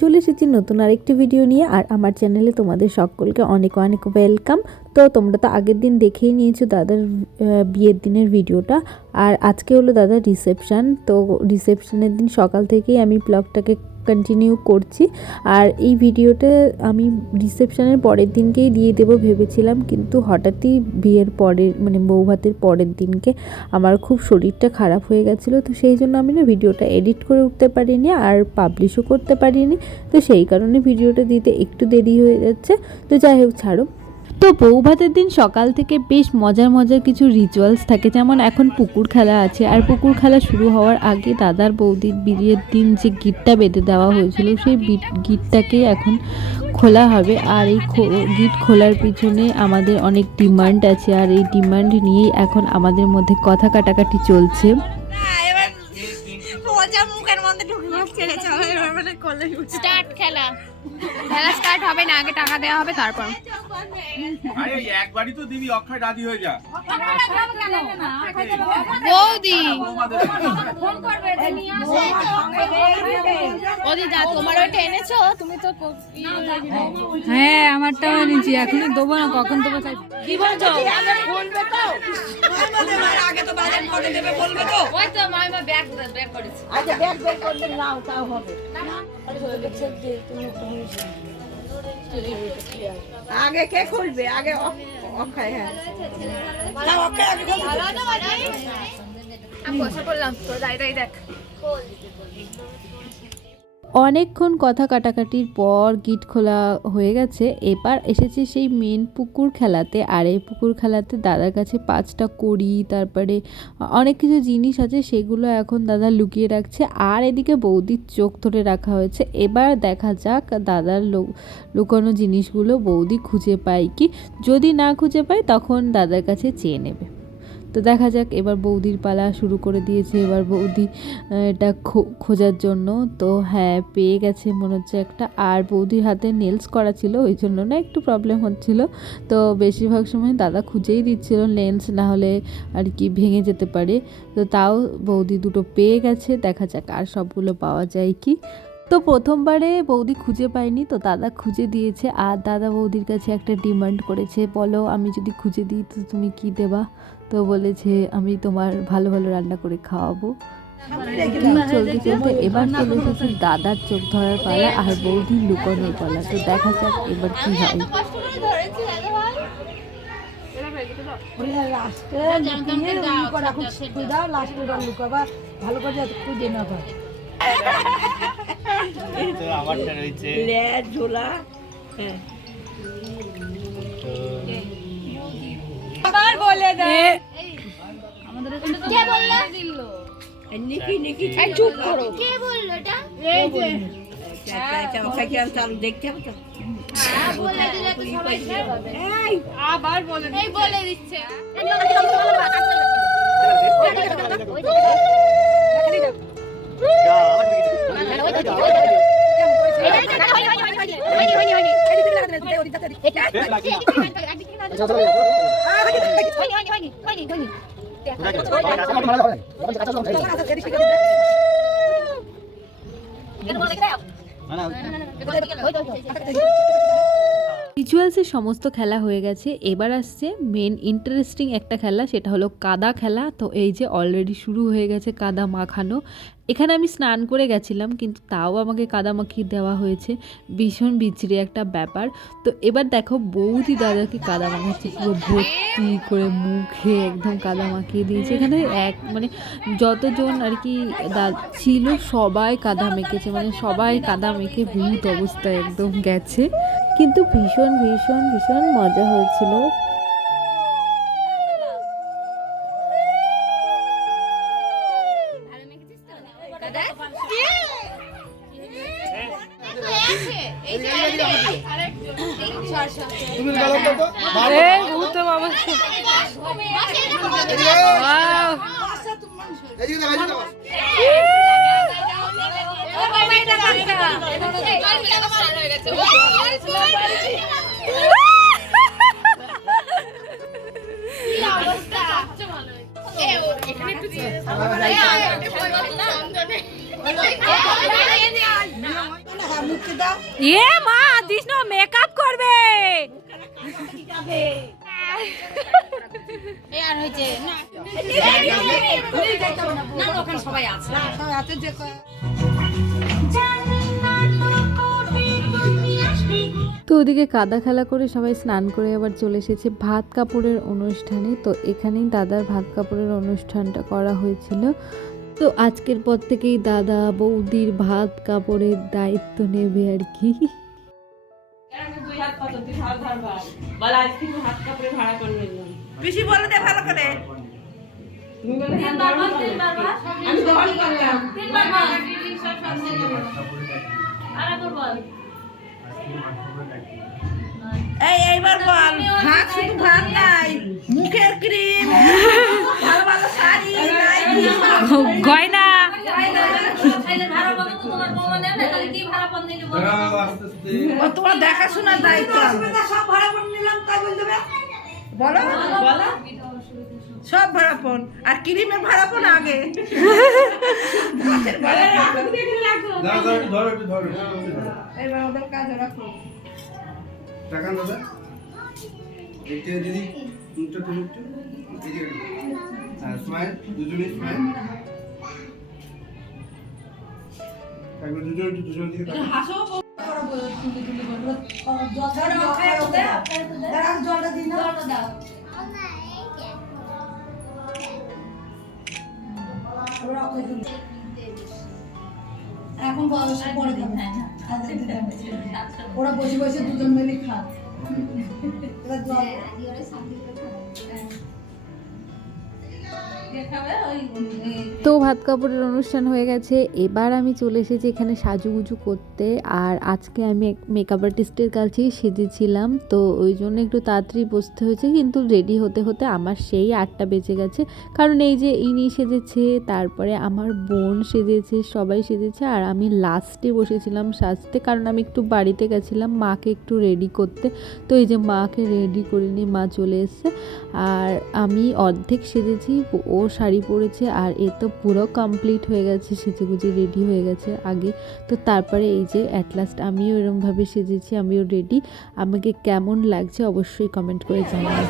চলে এসেছি নতুন আরেকটি ভিডিও নিয়ে। আর আমার চ্যানেলে তোমাদের সকলকে অনেক অনেক ওয়েলকাম। তো তোমরা তো আগের দিন দেখেই নিয়েছো দাদার বিয়ের দিনের ভিডিওটা, আর আজকে হলো দাদার রিসেপশান। তো রিসেপশানের দিন সকাল থেকেই আমি ব্লগটাকে কন্টিনিউ করছি। আর এই ভিডিওটা আমি রিসেপশানের পরের দিনকেই দিয়ে দেবো ভেবেছিলাম, কিন্তু হঠাৎই বিয়ের পরের মানে বৌভাতের পরের দিনকে আমার খুব শরীরটা খারাপ হয়ে গেছিলো। তো সেই জন্য আমি না ভিডিওটা এডিট করে উঠতে পারিনি আর পাবলিশও করতে পারিনি। তো সেই কারণে ভিডিওটা দিতে একটু দেরি হয়ে যাচ্ছে। তো যাই হোক, ছাড়ো। তো বৌভাতের দিন সকাল থেকে বেশ মজার মজার কিছু রিচুয়ালস থাকে, যেমন এখন পুকুর খেলা আছে। আর পুকুর খেলা শুরু হওয়ার আগে দাদার বৌদির বিয়ের দিন যে গিটটা বেঁধে দেওয়া হয়েছিল সেই গিটটাকেই এখন খোলা হবে। আর এই গিট খোলার পিছনে আমাদের অনেক ডিমান্ড আছে, আর এই ডিমান্ড নিয়েই এখন আমাদের মধ্যে কথা কাটাকাটি চলছে। স্টার্ট খেলা স্টার্ট হবে না, আগে টাকা দেওয়া হবে তারপর। আরে একবারই তো দিবি, অক্ষয় রাজি হয়ে যা। বৌদি ওদিদা তোমার ওইটা এনেছো? তুমি তো হ্যাঁ আমারটাও এনেছি, এখনই দেবো না, কখন দেবো তাই কি বলছো? আগে তো বাজার করে দেবে বলবে তো। ওই তো মাইমা ব্যাগ করেছে। আচ্ছা ব্যাগ করতে নাও, তাও হবে। আগে কে খুলবে? আগে অক্ষয়। হ্যাঁ না, অক্ষয় আগে খুলবে। আমি বসে পড়লাম তো, যাই দেখ। অনেকক্ষণ কথা কাটাকাটির পর গিট খোলা হয়ে গেছে। এবার এসেছে সেই মেন পুকুর খেলাতে। আর এই পুকুর খেলাতে দাদার কাছে 5টা কড়ি, তারপরে অনেক কিছু জিনিস আছে, সেগুলো এখন দাদা লুকিয়ে রাখছে। আর এদিকে বৌদির চোখ ধরে রাখা হয়েছে। এবার দেখা যাক দাদার লুকানো জিনিসগুলো বৌদি খুঁজে পায় কি। যদি না খুঁজে পায় তখন দাদার কাছে চেয়ে নেবে। তো দেখা যাক, এবার বৌদির পালা শুরু করে দিয়েছে। এবার বৌদি এটা খোঁজার জন্য। তো হ্যাঁ, পেয়ে গেছে মনে হচ্ছে একটা। আর বৌদির হাতে নেলস করা ছিল, ওই জন্য না একটু প্রবলেম হচ্ছিল। তো বেশিরভাগ সময় দাদা খুঁজেই দিচ্ছিল, নেলস না হলে আর কি ভেঙে যেতে পারে। তো তাও বৌদি দুটো পেয়ে গেছে। দেখা যাক আর সবগুলো পাওয়া যায় কি। তো প্রথমবারে বৌদি খুঁজে পায়নি, তো দাদা খুঁজে দিয়েছে। আর দাদা বৌদির কাছে একটা ডিমান্ড করেছে, বলো আমি যদি খুঁজে দিই তো তুমি কি দেবা? তো বলেছে আমি তোমার ভালো ভালো রান্না করে খাওয়াবো। চলতে চলতে এবার চলে এসেছে দাদার চোখ ধরার পালা আর বৌদি লুকানোর পালা। তো দেখা যাক এবার কি হয়। ভালো করে খুঁজে না পায় আমারটা রয়েছে লেজ ঝোলা। হ্যাঁ আবার বলে দে। কে বললো? নিকি নিকি চুপ করো। কে বললো এটা? এই যে অক্ষয় কি চালু দেখতে হবে তো। বলে দিলে তো সবাই টের পাবে। এই আবার বলে দে। এই বলে দিচ্ছে। রিচুয়ালসের সমস্ত খেলা হয়ে গেছে। এবার আসছে মেন ইন্টারেস্টিং একটা খেলা, সেটা হলো কাদা খেলা। তো এই যে অলরেডি শুরু হয়ে গেছে কাদা মাখানো। এখানে আমি স্নান করে গেছিলাম, কিন্তু তাও আমাকে কাদা মাখিয়ে দেওয়া হয়েছে। ভীষণ বিচ্ছিরি একটা ব্যাপার। তো এবার দেখো বৌদি দাদাকে কাদা মাখাচ্ছে, পুরো ভর্তি করে মুখে একদম কাদা মাখিয়ে দিয়েছে। এখানে মানে যতজন আর কি ছিল সবাই কাদা মেখেছে, মানে সবাই কাদা মেখে ভূত অবস্থায় একদম গেছে। কিন্তু ভীষণ ভীষণ ভীষণ মজা হয়েছিল। ভূত বাবা মুক্তি দাও এ মা দিস না, মেকআপ করবে। আর হয়েছে না ওখানে সবাই আছে সবাই আছে যে তো ওদিকে কাদা খেলা করে সবাই স্নান করে আবার চলে এসেছে ভাত কাপড়ের অনুষ্ঠানে। তো এখানেই দাদার ভাত কাপড়ের অনুষ্ঠানটা করা হয়েছিল। তো আজকের পর থেকেই দাদা বৌদির ভাত কাপড়ের দায়িত্ব নেবে আর কি। পিসি বলে দে ভালো করে এইবার বল ভাত শুধু ভাত নাই মুখের ক্রিম ভালো ভালো শাড়ি গয়না তোমার দেখাশোনার দায়িত্ব সব ভাড়াপন নিলাম তাই বলতে বলো বলো সব ভাড়াপন আর ক্রিমের ভাড়াপন আগে এবার ওদের কাজে রাখো টাকান দাদা দেখতে দিদি মুখটা তুমি একটু এদিকে হ্যাঁ স্মাইল দুজনে স্মাইল একবার দুজন দিকে তাকান হাসো জলটা দিন দাও এখন বয়স পরে দেবে ওরা বসে বসে দুজন মিলে খায় তো ভাত কাপড়ের অনুষ্ঠান হয়ে গেছে, এবার আমি চলে এসেছি এখানে সাজুগুজু করতে। আর আজকে আমি মেকআপ আর্টিস্টের কাছেই সেজেছিলাম, তো ওই জন্য একটু তাড়াতাড়ি বসতে হয়েছে। কিন্তু রেডি হতে হতে আমার সেই 8টা বেজে গেছে, কারণ এই যে ইনি সেজেছে, তারপরে আমার বোন সেজেছে, সবাই সেজেছে। আর আমি লাস্টে বসেছিলাম সাজতে, কারণ আমি একটু বাড়িতে গেছিলাম মাকে একটু রেডি করতে। তো এই যে মাকে রেডি করে নিয়ে মা চলে এসছে, আর আমি অর্ধেক সেজেছি, ও শাড়ি পরেছে। আর এ তো পুরো কমপ্লিট হয়ে গেছে, সেজেগুজে রেডি হয়ে গেছে আগে। তো তারপরে এই যে অ্যাট লাস্ট আমিও এরমভাবে সেজেছি, আমিও রেডি। আমাকে কেমন লাগছে অবশ্যই কমেন্ট করে জানাবেন।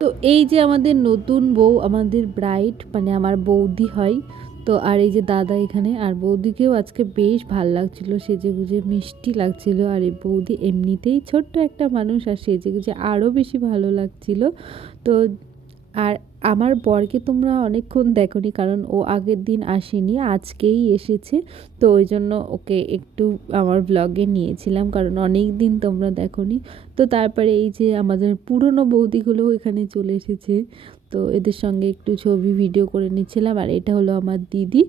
তো এই যে আমাদের নতুন বউ, আমাদের ব্রাইড মানে আমার বৌদি হয়। তো আর এই যে দাদা এখানে, আর বৌদিকেও আজকে বেশ ভাল লাগছিলো, সেজেগুজে মিষ্টি লাগছিল। আর এই বৌদি এমনিতেই ছোট্ট একটা মানুষ, আর সেজেগুজে আরও বেশি ভালো লাগছিল। তো আর আমার বরকে তোমরা অনেকক্ষণ দেখোনি, কারণ ও আগের দিন আসেনি, আজকেই এসেছে। তো ওই জন্য ওকে একটু আমার ব্লগে নিয়েছিলাম, কারণ অনেক দিন তোমরা দেখোনি। তো তারপরে এই যে আমাদের পুরনো বৌদিগুলো এখানে চলে এসেছে, তো এদের সঙ্গে একটু ছবি ভিডিও করে নিচ্ছিলাম। আর এটা হলো আমার দিদি,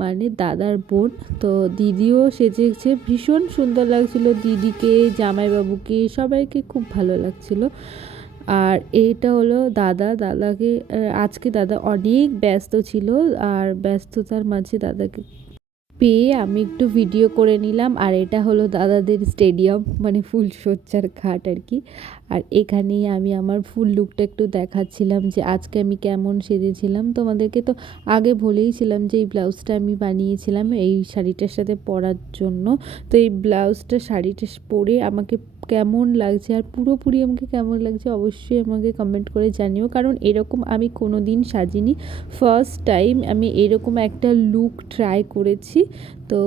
মানে দাদার বোন। তো দিদিও সেজেছে, ভীষণ সুন্দর লাগছিল দিদিকে, জামাইবাবুকে, সবাইকে খুব ভালো লাগছিল। আর এইটা হলো দাদাকে আজকে দাদা অনেক ব্যস্ত ছিল, আর ব্যস্ততার মাঝে দাদাকে পেয়ে আমি একটু ভিডিও করে নিলাম। আর এটা হলো দাদাদের স্টেডিয়াম, মানে ফুলশয্যার ঘাট আর কি। আর এখানেই আমি আমার ফুল লুকটা একটু দেখাচ্ছিলাম যে আজকে আমি কেমন সেজেছিলাম। তোমাদেরকে তো আগে বলেইছিলাম যে এই ব্লাউজটা আমি বানিয়েছিলাম এই শাড়িটার সাথে পরার জন্য। তো এই ব্লাউজটা শাড়িটা পরে আমাকে কেমন লাগছে, আর পুরোপুরি আমাকে কেমন লাগছে অবশ্যই আমাকে কমেন্ট করে জানিও, কারণ এরকম আমি কোনো দিন সাজিনি, ফার্স্ট টাইম আমি এরকম একটা লুক ট্রাই করেছি। তো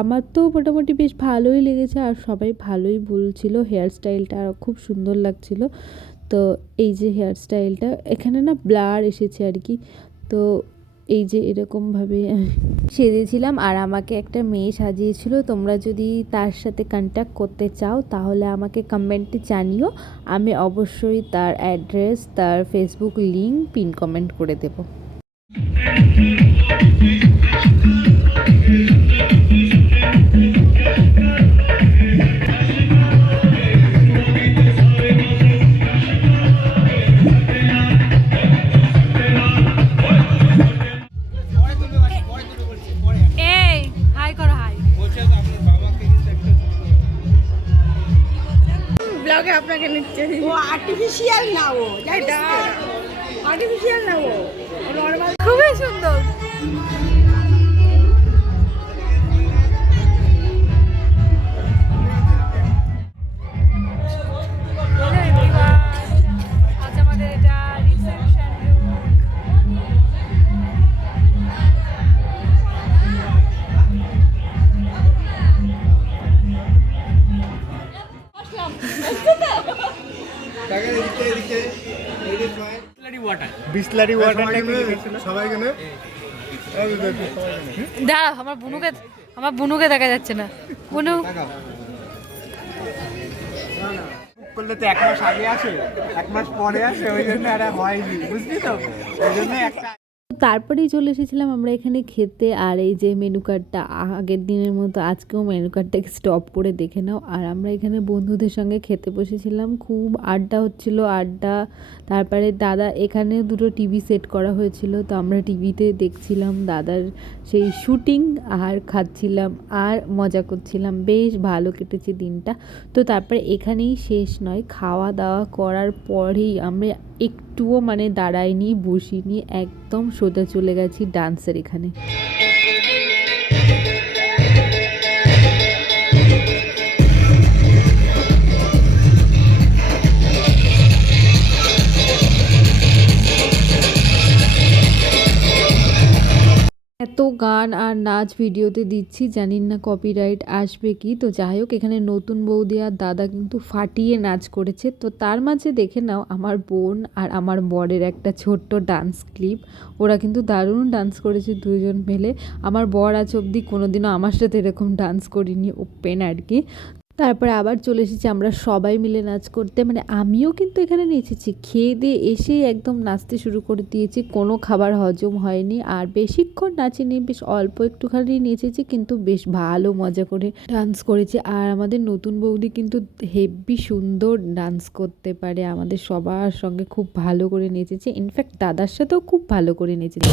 আমার তো মোটামুটি বেশ ভালোই লেগেছে, আর সবাই ভালোই বলছিল। হেয়ার স্টাইলটা খুব সুন্দর লাগছিল। তো এই যে হেয়ার স্টাইলটা এখানে না ব্লার এসেছে আর কি। তো এই যে এরকমভাবে সেজেছিলাম, আর আমাকে একটা মেয়ে সাজিয়েছিল। তোমরা যদি তার সাথে কন্ট্যাক্ট করতে চাও তাহলে আমাকে কমেন্টে জানিও, আমি অবশ্যই তার অ্যাড্রেস, তার ফেসবুক লিঙ্ক পিন কমেন্ট করে দেবো। ব্লগে আপনাকে নিচ্ছে ও আর্টিফিশিয়াল আর্টিফিশিয়াল না ও, আর্টিফিশিয়াল না ও নর্মাল। খুবই সুন্দর। আজ আমাদের এটা রিসেপশন টাকা এদিকে এদিকে রেডি স্মাইল বিসলারি ওয়াটারটা সবাই কেন দাঁড়া, আমার বুনুকে দেখা যাচ্ছে না। বুনু করলে তো 1 মাস আগে আসে, 1 মাস পরে আসে, ওই জন্য আর হয়নি, বুঝলি তো, ওই জন্য একটা। তারপরেই চলে এসেছিলাম আমরা এখানে খেতে। আর এই যে মেনু কার্ডটা আগের দিনের মতো আজকেও মেনু কার্ডটাকে স্টপ করে দেখে নাও। আর আমরা এখানে বন্ধুদের সঙ্গে খেতে বসেছিলাম, খুব আড্ডা হচ্ছিল। তারপরে দাদা এখানে দুটো টিভি সেট করা হয়েছিল, তো আমরা টিভিতে দেখছিলাম দাদার সেই শুটিং আর খাচ্ছিলাম আর মজা করছিলাম। বেশ ভালো কেটেছে দিনটা। তো তারপরে এখানেই শেষ নয়, খাওয়া দাওয়া করার পরেই আমরা একটুও দাঁড়াইনি, বসিনি, একদম সোজা চলে গেছি ডান্সের এখানে। এত গান আর নাচ ভিডিওতে দিচ্ছি, জানি না কপিরাইট আসবে কি। তো যাই হোক, এখানে নতুন বৌদি আর দাদা কিন্তু ফাটিয়ে নাচ করেছে। তো তার মাঝে দেখে নাও আমার বোন আর আমার বরের একটা ছোট্ট ডান্স ক্লিপ। ওরা কিন্তু দারুণ ডান্স করেছে দুজন মিলে। আমার বর আজ অবধি কোনোদিনও আমার সাথে এরকম ডান্স করিনি, ওপেন আর কি। তারপরে আবার চলে এসেছি আমরা সবাই মিলে নাচ করতে। আমিও কিন্তু এখানে নেচেছি, খেয়ে দিয়ে এসে একদম নাচতে শুরু করে দিয়েছি। কোনো খাবার হজম হয়নি, আর বেশিক্ষণ নাচিনি, বেশ অল্প একটুখানি নেচেছি, কিন্তু বেশ ভালো মজা করে ডান্স করেছি। আর আমাদের নতুন বৌদি কিন্তু হেভি সুন্দর ডান্স করতে পারে, আমাদের সবার সঙ্গে খুব ভালো করে নেচেছে। ইনফ্যাক্ট দাদার সাথেও খুব ভালো করে নেচেছে।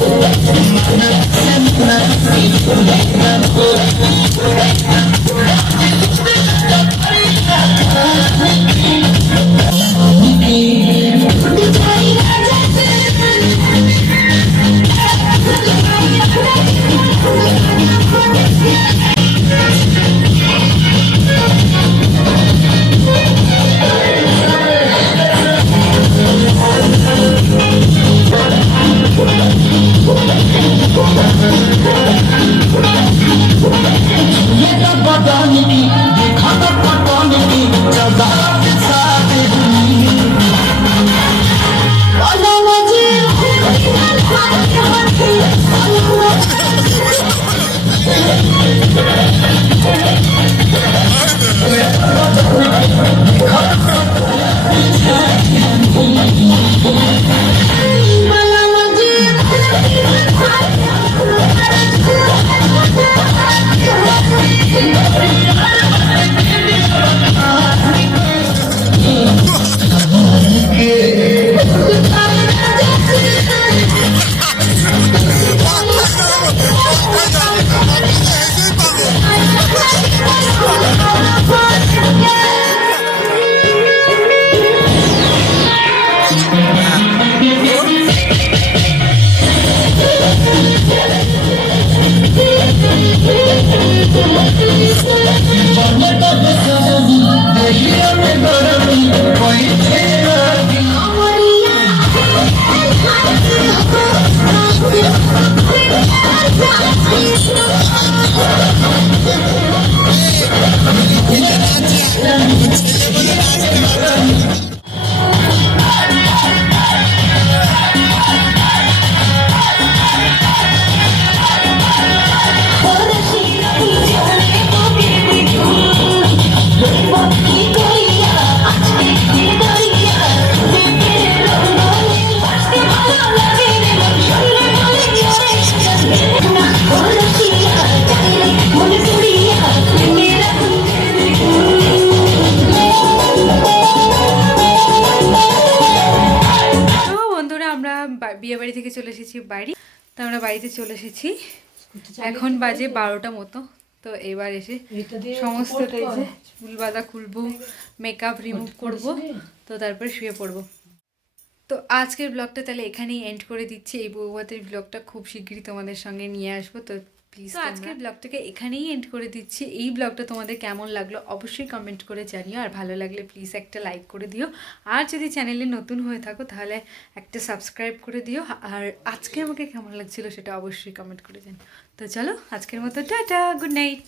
বিয়ে বাড়ি থেকে চলে এসেছি বাড়ি। তো আমরা বাড়িতে চলে এসেছি, এখন বাজে 12টা মতো। তো এবার এসে সমস্তটা এই যে চুল বাঁধা খুলবো, মেকআপ রিমুভ করব, তো তারপর শুয়ে পড়বো। তো আজকের ব্লগটা তাহলে এখানেই এন্ড করে দিচ্ছি। এই বৌভাতের ব্লগটা খুব শিগগিরই তোমাদের সঙ্গে নিয়ে আসবো। তো প্লিজ আজকের ব্লগটাকে এখানেই এন্ড করে দিচ্ছি। এই ব্লগটা তোমাদের কেমন লাগলো অবশ্যই কমেন্ট করে জানিও, আর ভালো লাগলে প্লিজ একটা লাইক করে দিও, আর যদি চ্যানেলে নতুন হয়ে থাকো তাহলে একটা সাবস্ক্রাইব করে দিও, আর আজকে আমাকে কেমন লাগছিল সেটা অবশ্যই কমেন্ট করে জানিও। তো চলো আজকের মতো টাটা, গুড নাইট।